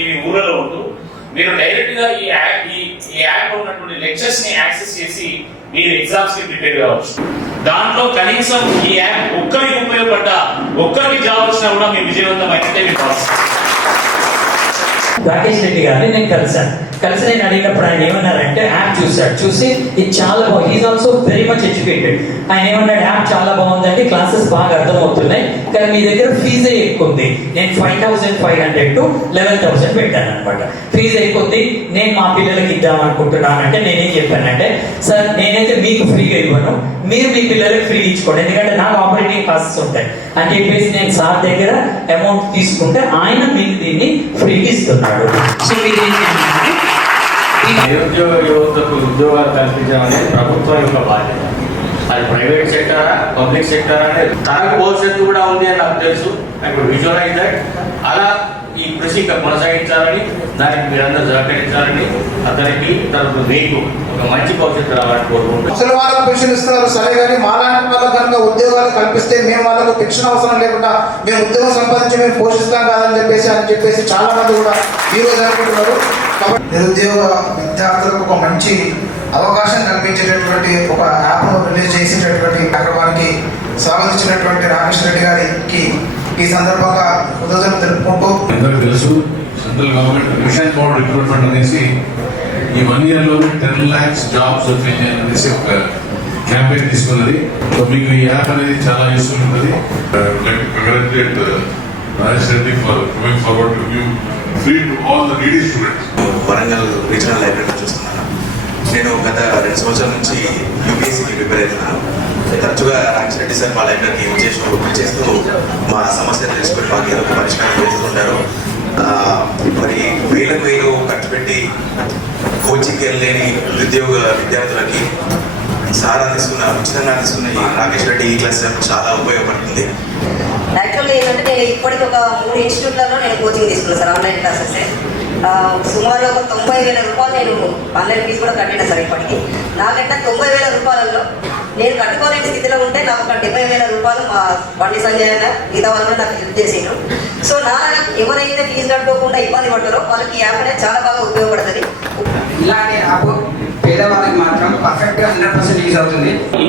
ఈ ఊళ్ళలో ఉంటూ మీరు డైరెక్ట్గా ఈ యాప్ ఈ యాప్ ఉన్నటువంటి లెక్చర్స్ని యాక్సెస్ చేసి మీరు ఎగ్జామ్స్కి ప్రిపేర్ కావచ్చు. దాంట్లో కనీసం ఈ యాప్ ఒక్కరికి ఉపయోగపడ్డ ఒక్కరికి జాబ్ వచ్చినా కూడా మీ విజయవంతం అయితే మీకు రాకేష్ రెడ్డి గారిని నేను కలిశాను. కలిసి నేను అడిగినప్పుడు ఆయన ఏమన్నారంటే యాప్ చూశాడు. చూసి ఇది చాలా బాగుంది is also very much educated ఆయన ఏమన్నాడు యాప్ చాలా బాగుందండి క్లాసెస్ బాగా అర్థమవుతున్నాయి కానీ మీ దగ్గర ఫీజే ఎక్కువ ఉంది. నేను five thousand five hundred to eleven thousand పెట్టాను అనమాట ఫీజు ఎక్కువ ఉంది నేను మా పిల్లలకి ఇద్దామనుకుంటున్నాను అంటే నేనేం చెప్పానంటే సార్ నేనైతే మీకు ఫ్రీగా ఇవ్వను మీరు మీ పిల్లలకి ఫ్రీ ఇచ్చుకోండి ఎందుకంటే నాకు ఆపరేటింగ్ కాస్ట్స్ ఉంటాయి. అని చెప్పేసి నేను సార్ దగ్గర అమౌంట్ తీసుకుంటే ఆయన మీకు దీన్ని ఫ్రీగా ఇస్తున్నాడు సో నిరుద్యోగ యువతకు ఉద్యోగాలు కల్పించడం అనేది ప్రభుత్వం యొక్క బాధ్యత. అది ప్రైవేట్ సెక్టరా పబ్లిక్ సెక్టరా అనేది తనకు భవిష్యత్తు కూడా ఉంది అని నాకు తెలుసు. విజువలైజ్ దట్ అలా ఈ కృషి ఇంకా కొనసాగించాలని దానికి మీరందరూ సహకరించాలని అతనికి తనకు మీకు ఒక మంచి భవిష్యత్తు రావాలని కోరుకుంటున్నాను. అసలు వాళ్ళకు పెన్షన్ ఇస్తున్నారు సరే కానీ మాలాంటి వాళ్ళకు కనుక ఉద్యోగాలు కల్పిస్తే మేము వాళ్ళకు పెన్షన్ అవసరం లేకుండా మేము ఉద్యోగం సంపాదించి మేము పోషిస్తాం కాదని చెప్పేసి అని చెప్పేసి చాలా మంది కూడా ఈ రోజు అనుకుంటున్నారు. కాబట్టి నిరుద్యోగ విద్యార్థులకు ఒక మంచి అవకాశం కల్పించేటటువంటి ఒక యాప్ను రిలీజ్ చేసేటటువంటి కార్యక్రమానికి స్వాగతించినటువంటి రామేశ్వర రెడ్డి గారికి ఈ సందర్భంగా కృతజ్ఞతలు తెలుపుకుంటూ అందరికీ తెలుసు central government mission power recruitment అనేసి ఈ వన్ ఇయర్లో టెన్ లాక్స్ జాబ్స్ వచ్చినాయి అనేసి ఒక క్యాంపెయిన్ తీసుకున్నది. సో మీకు ఈ యాప్ అనేది చాలా యూస్ఫుల్ ఉంటుంది. Congratulate Rajesh Reddy for coming forward to give free to all the needy students Warangal regional library చూస్తున్నాను. నేను గత రెండు సంవత్సరాల నుంచి యూపీఎస్సీకి ప్రిపేర్ అవుతున్నాను తరచుగా రాకేష్ రెడ్డి సార్ మా లైబ్రరీకి వచ్చేసి చేస్తూ మా సమస్యలు తెలుసుకుని మాకు ఏదో ఒక పరిష్కారం చేస్తుంటారు. మరి వేలకు వేలు ఖర్చు పెట్టి కోచింగ్కి వెళ్ళలేని నిరుద్యోగ విద్యార్థులకి సార్ అందిస్తున్న ఉచితంగా అందిస్తున్న ఈ రాకేష్ రెడ్డి ఈ క్లాస్ చాలా ఉపయోగపడుతుంది. యాక్చువల్లీ ఏంటంటే నేను ఇప్పటికి ఒక మూడు ఇన్స్టిట్యూట్లలో నేను కోచింగ్ తీసుకున్నాను సార్ ఆన్లైన్ క్లాసెస్ సుమారు ఒక తొంభై వేల రూపాయలు నేను ఆన్లైన్ ఫీజు కూడా కట్టిన సార్ ఇప్పటికి. నాకంటే తొంభై వేల రూపాయలలో నేను కట్టుకోలేని స్థితిలో ఉంటే నాకు ఒక డెబ్బై వేల రూపాయలు మా బండి సంజయ్ అన్న మిగతా వాళ్ళు నాకు హెల్ప్ చేసిండ్రు. సో నా ఎవరైతే ఫీజు కట్టుకోకుండా ఇబ్బంది పడతారో వాళ్ళకి ఈ యాప్ అనేది చాలా బాగా ఉపయోగపడుతుంది. ఇలాంటి యాప్ పేదవాళ్ళకి మాత్రం పర్ఫెక్ట్గా హండ్రెడ్ పర్సెంట్ యూజ్ అవుతుంది. ఈ